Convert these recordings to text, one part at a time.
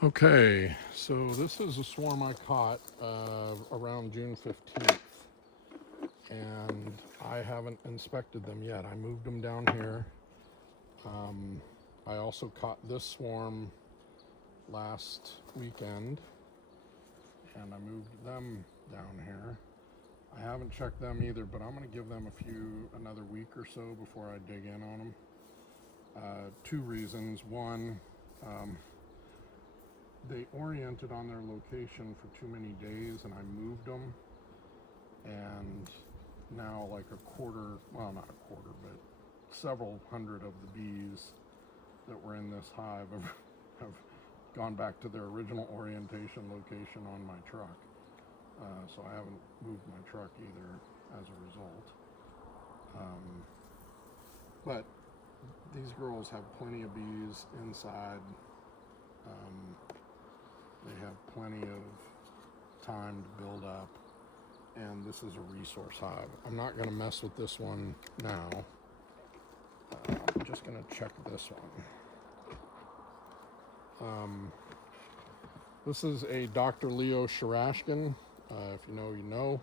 Okay, so this is a swarm I caught around June 15th, and I haven't inspected them yet. I moved them down here. I also caught this swarm last weekend, and I moved them down here. I haven't checked them either, but I'm going to give them another week or so before I dig in on them. Two reasons. One, they oriented on their location for too many days, and I moved them, and now like not a quarter, but several hundred of the bees that were in this hive have gone back to their original orientation location on my truck. So I haven't moved my truck either as a result. But these girls have plenty of bees inside. They have plenty of time to build up, and this is a resource hive. I'm not going to mess with this one now. I'm just going to check this one. This is a Dr. Leo Sharashkin. If you know, you know.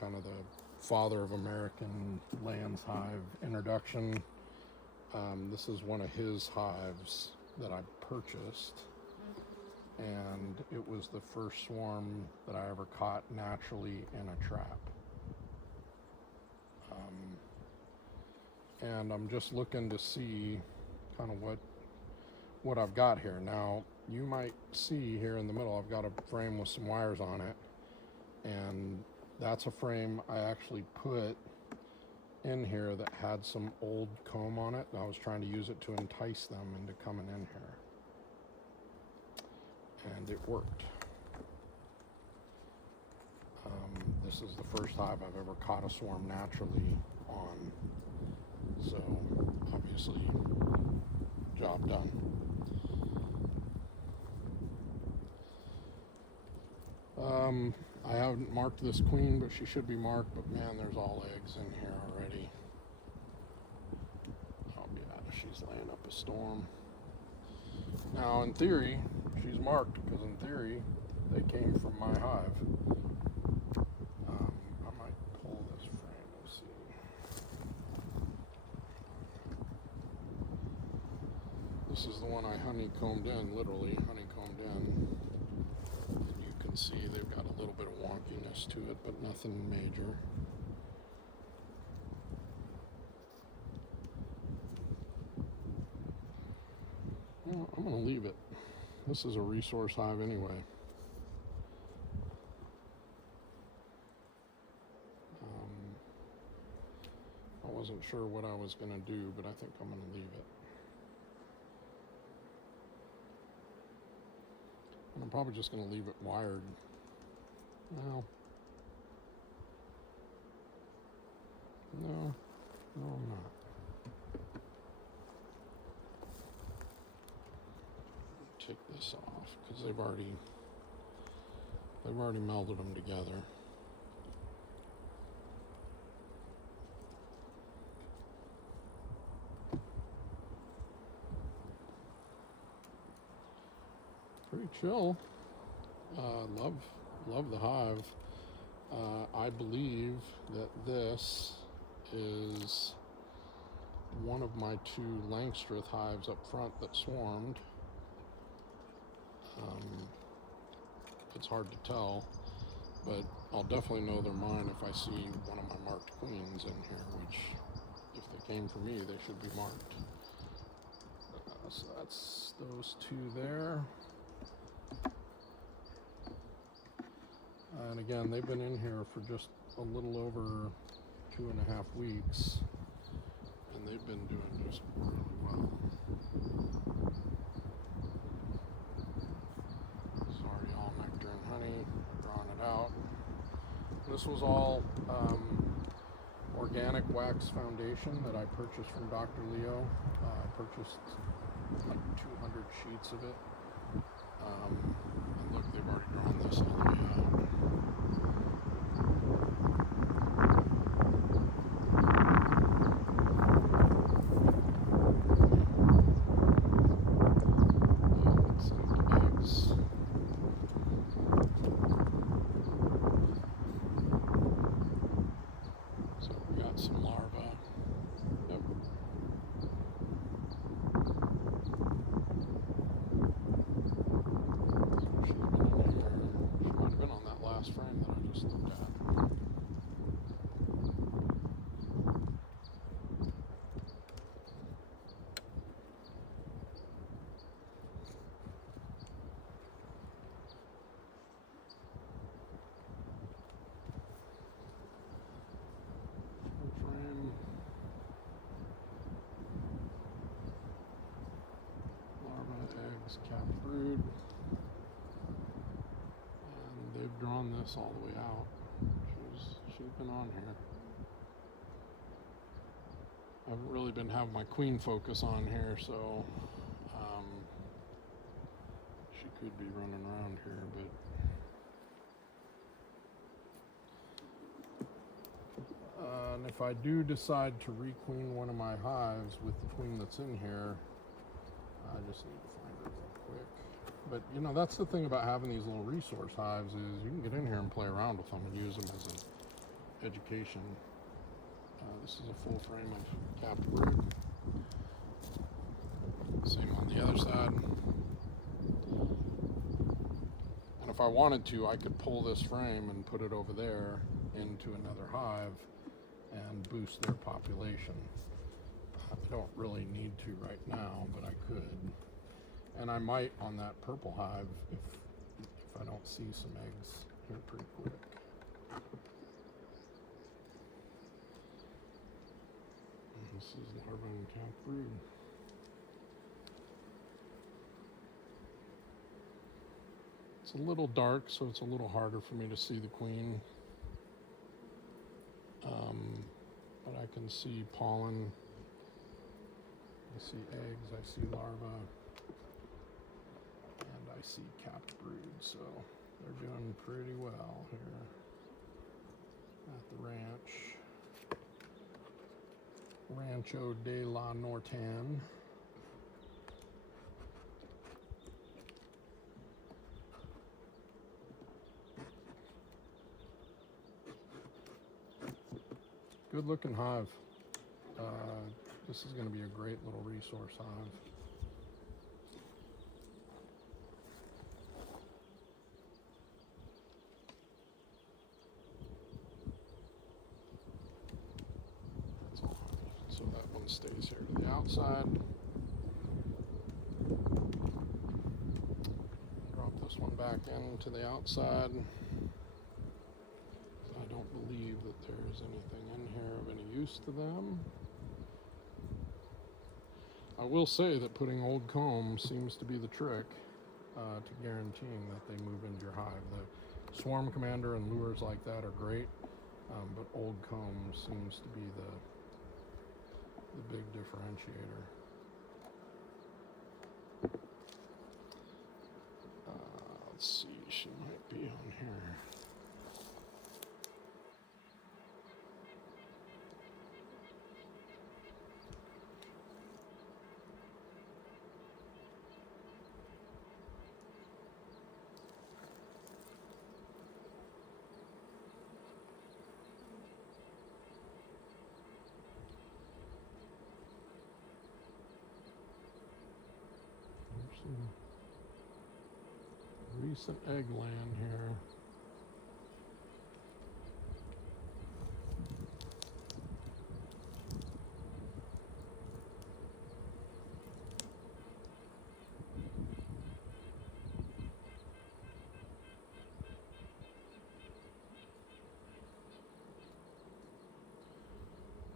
Kind of the father of American Lands Hive introduction. This is one of his hives that I purchased, and it was the first swarm that I ever caught naturally in a trap. And I'm just looking to see kind of what I've got here. Now, you might see here in the middle, I've got a frame with some wires on it, and that's a frame I actually put in here that had some old comb on it. I was trying to use it to entice them into coming in here, and it worked. This is the first hive I've ever caught a swarm naturally on, so obviously job done. I haven't marked this queen, but she should be marked, but man, there's all eggs in here already. Oh yeah, she's laying up a storm. Now, in theory, she's marked, because in theory, they came from my hive. I might pull this frame and see. This is the one I honeycombed in, literally honeycombed in. And you can see they've got a little bit of wonkiness to it, but nothing major. Well, I'm going to leave it. This is a resource hive anyway. I wasn't sure what I was going to do, but I think I'm going to leave it. And I'm probably just going to leave it wired. Well, no, I'm not. Take this off because they've already melded them together. Pretty chill. Love the hive. I believe that this is one of my two Langstroth hives up front that swarmed. It's hard to tell, but I'll definitely know they're mine if I see one of my marked queens in here, which, if they came for me, they should be marked. So that's those two there. And again, they've been in here for just a little over 2.5 weeks, and they've been doing just really well. Sorry, all nectar and honey, drawing it out. This was all organic wax foundation that I purchased from Dr. Leo. I purchased like 200 sheets of it. And look, they've already drawn this all the way out. Let's see. This capped brood. And they've drawn this all the way out. She's been on here. I haven't really been having my queen focus on here, so she could be running around here, but and if I do decide to requeen one of my hives with the queen that's in here, I just need to find her real quick. But you know, that's the thing about having these little resource hives, is you can get in here and play around with them and use them as an education. This is a full frame of capped brood. Same on the other side. And if I wanted to, I could pull this frame and put it over there into another hive and boost their population. I don't really need to right now, but I could. And I might on that purple hive if I don't see some eggs here pretty quick. This is larva and capped brood. It's a little dark, so it's a little harder for me to see the queen. But I can see pollen. I see eggs, I see larvae, and I see capped brood. So they're doing pretty well here at the ranch. Rancho de la Nortan. Good looking hive. This is going to be a great little resource hive. So that one stays here to the outside. Drop this one back into the outside. I don't believe that there's anything in here of any use to them. I will say that putting old comb seems to be the trick to guaranteeing that they move into your hive. The swarm commander and lures like that are great, but old comb seems to be the big differentiator. Let's see, she might be on here. Recent egg land here.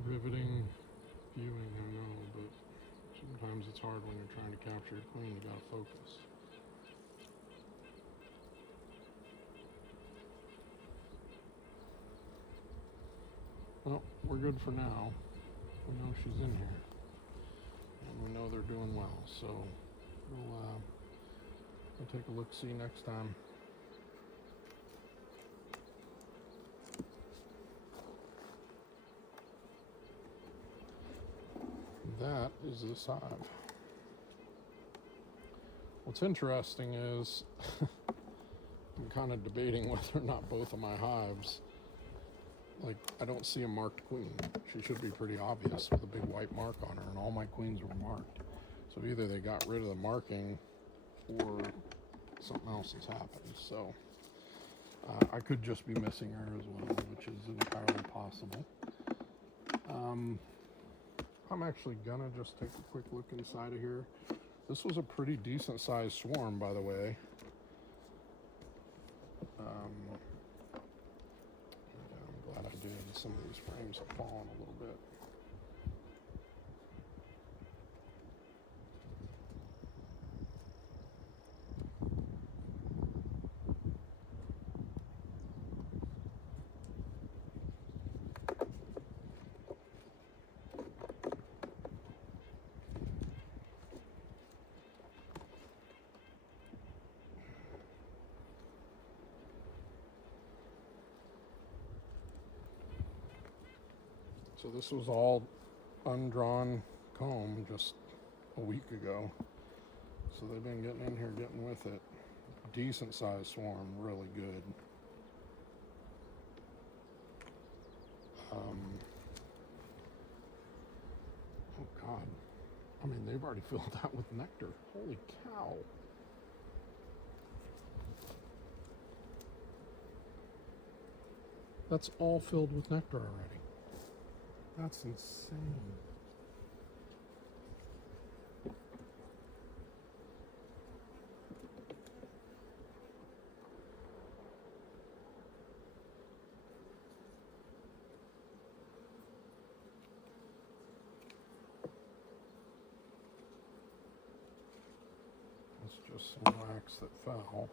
Riveting viewing, I know, but sometimes it's hard when you're trying to capture a queen. You gotta focus. Well, we're good for now. We know she's in here, and we know they're doing well. So we'll take a look-see next time. That is this hive. What's interesting is I'm kind of debating whether or not both of my hives, like, I don't see a marked queen. She should be pretty obvious with a big white mark on her, and all my queens were marked. So either they got rid of the marking or something else has happened. So I could just be missing her as well, which is entirely possible. I'm actually gonna just take a quick look inside of here. This was a pretty decent sized swarm, by the way. I'm glad I did. Some of these frames have fallen a little bit. So this was all undrawn comb just a week ago. So they've been getting in here, getting with it. Decent sized swarm, really good. Oh God. I mean, they've already filled that with nectar. Holy cow. That's all filled with nectar already. That's insane. It's just some wax that fell.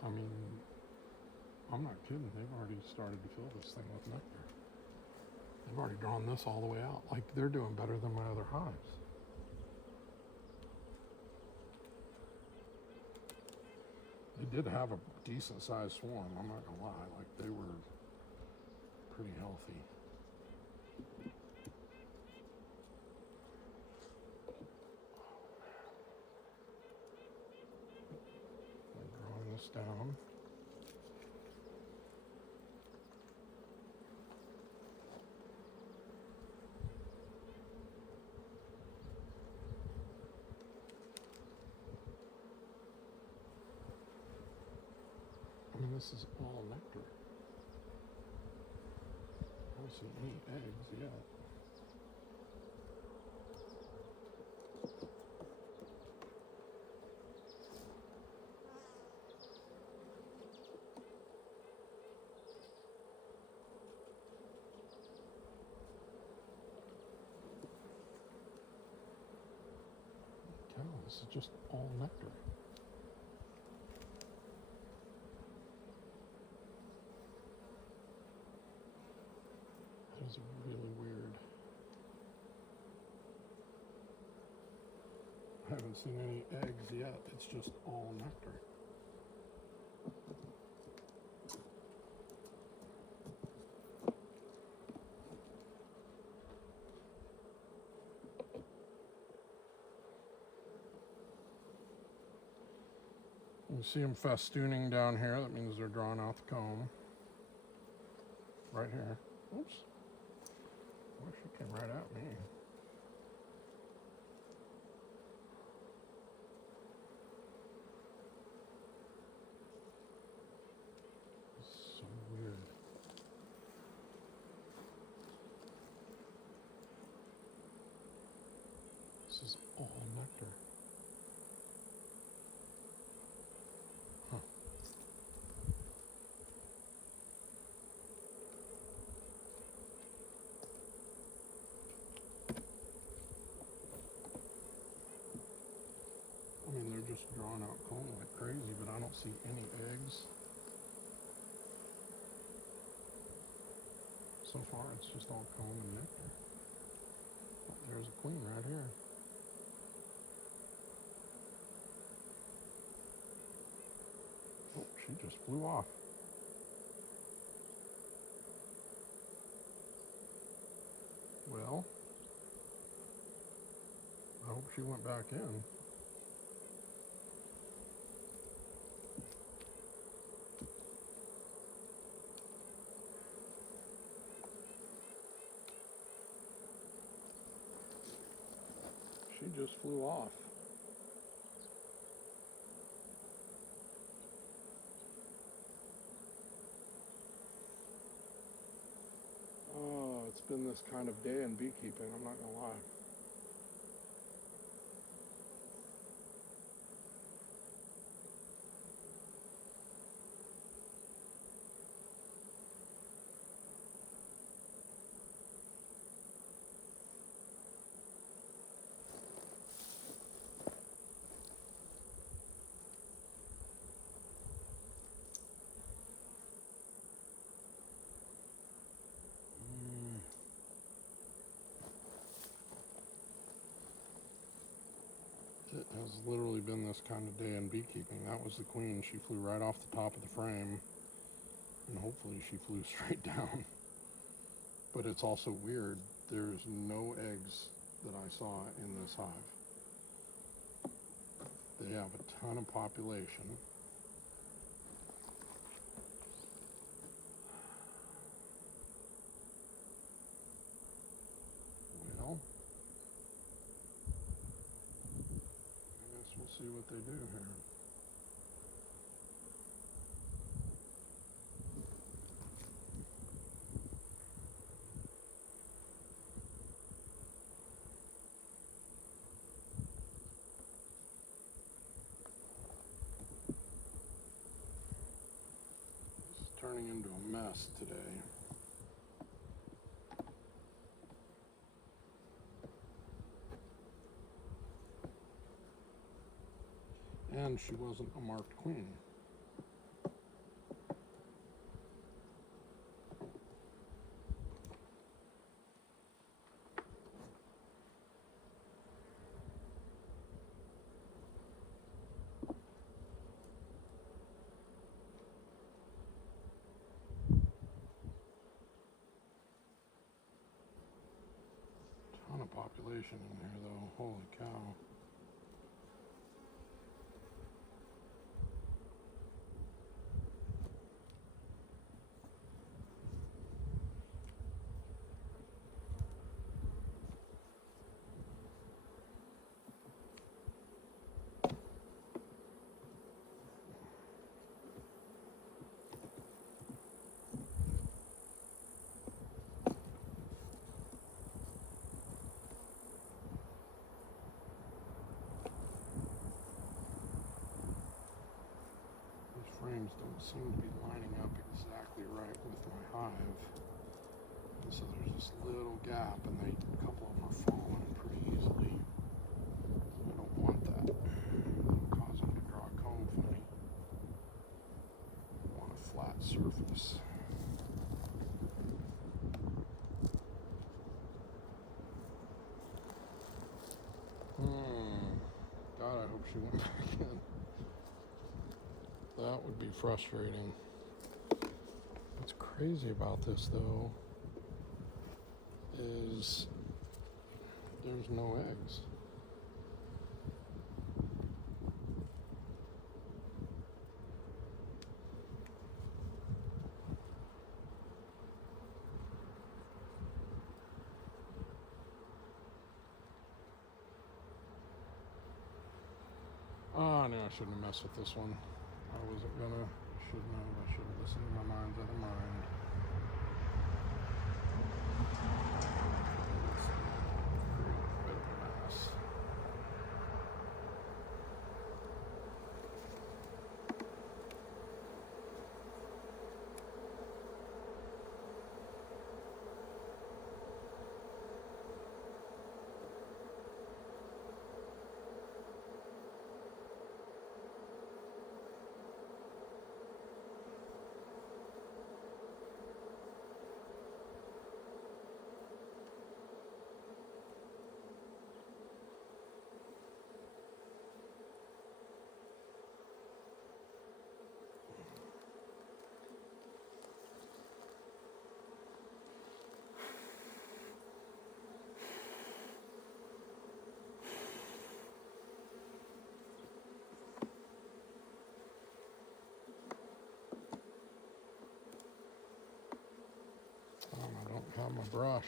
I mean, I'm not kidding. They've already started to fill this thing with nectar. They've already drawn this all the way out. Like, they're doing better than my other hives. They did have a decent sized swarm, I'm not gonna lie. Like, they were pretty healthy. I'm drawing this down. I mean, this is all nectar. I don't see any eggs yet. Cow, this is just all nectar. That is really weird. I haven't seen any eggs yet. It's just all nectar. You see them festooning down here. That means they're drawing out the comb. Right here. Oops. Well, she came right at me. It's so weird. This is all nectar. Huh. I mean, they're just drawing out comb like crazy, but I don't see any eggs. So far, it's just all comb and nectar. Oh, there's a queen right here. Oh, she just flew off. Well, I hope she went back in. She just flew off. Oh, it's been this kind of day in beekeeping, I'm not gonna lie. literally been this kind of day in beekeeping. That was the queen. She flew right off the top of the frame, and hopefully she flew straight down. But it's also weird. There's no eggs that I saw in this hive. They have a ton of population. Well, I guess we'll see what they do here. It's turning into a mess today. And she wasn't a marked queen. Ton of population in here though, holy cow. Frames don't seem to be lining up exactly right with my hive. And so there's this little gap, and a couple of them are falling pretty easily. I don't want that. It'll cause them to draw a comb funny. I want a flat surface. God, I hope she went back in. That would be frustrating. What's crazy about this though is there's no eggs. Oh, I knew I shouldn't have messed with this one. I wasn't gonna. Shouldn't have. I should have listened to my mind's other mind. Create a bit of a mess. I don't have my brush.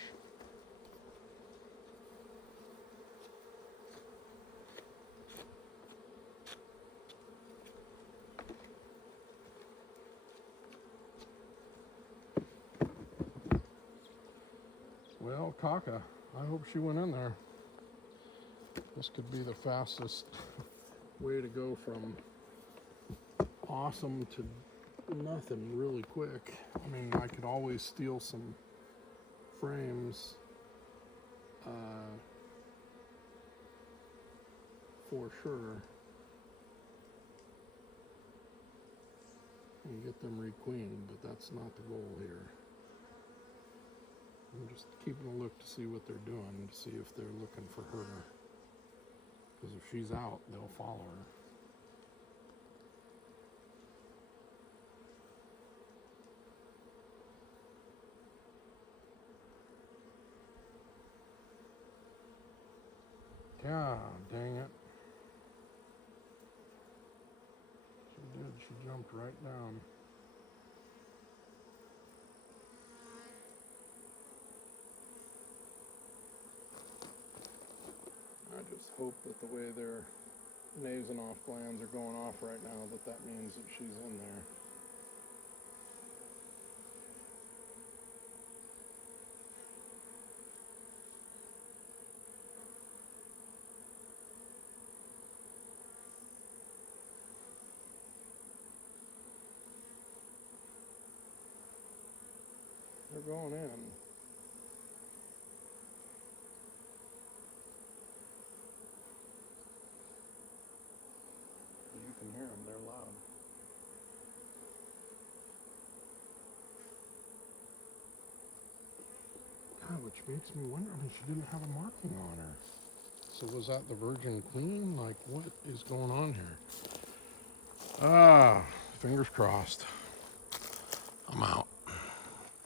Well, Kaka, I hope she went in there. This could be the fastest way to go from awesome to nothing really quick. I mean, I could always steal some frames for sure and get them requeened, but that's not the goal here. I'm just keeping a look to see what they're doing, to see if they're looking for her. Because if she's out, they'll follow her. God dang it. She did. She jumped right down. I just hope that the way their Nasonoff glands are going off right now, that means that she's in there. They're going in. You can hear them, they're loud. God, which makes me wonder, I mean, she didn't have a marking on her. So was that the Virgin Queen? Like, what is going on here? Ah, fingers crossed. I'm out.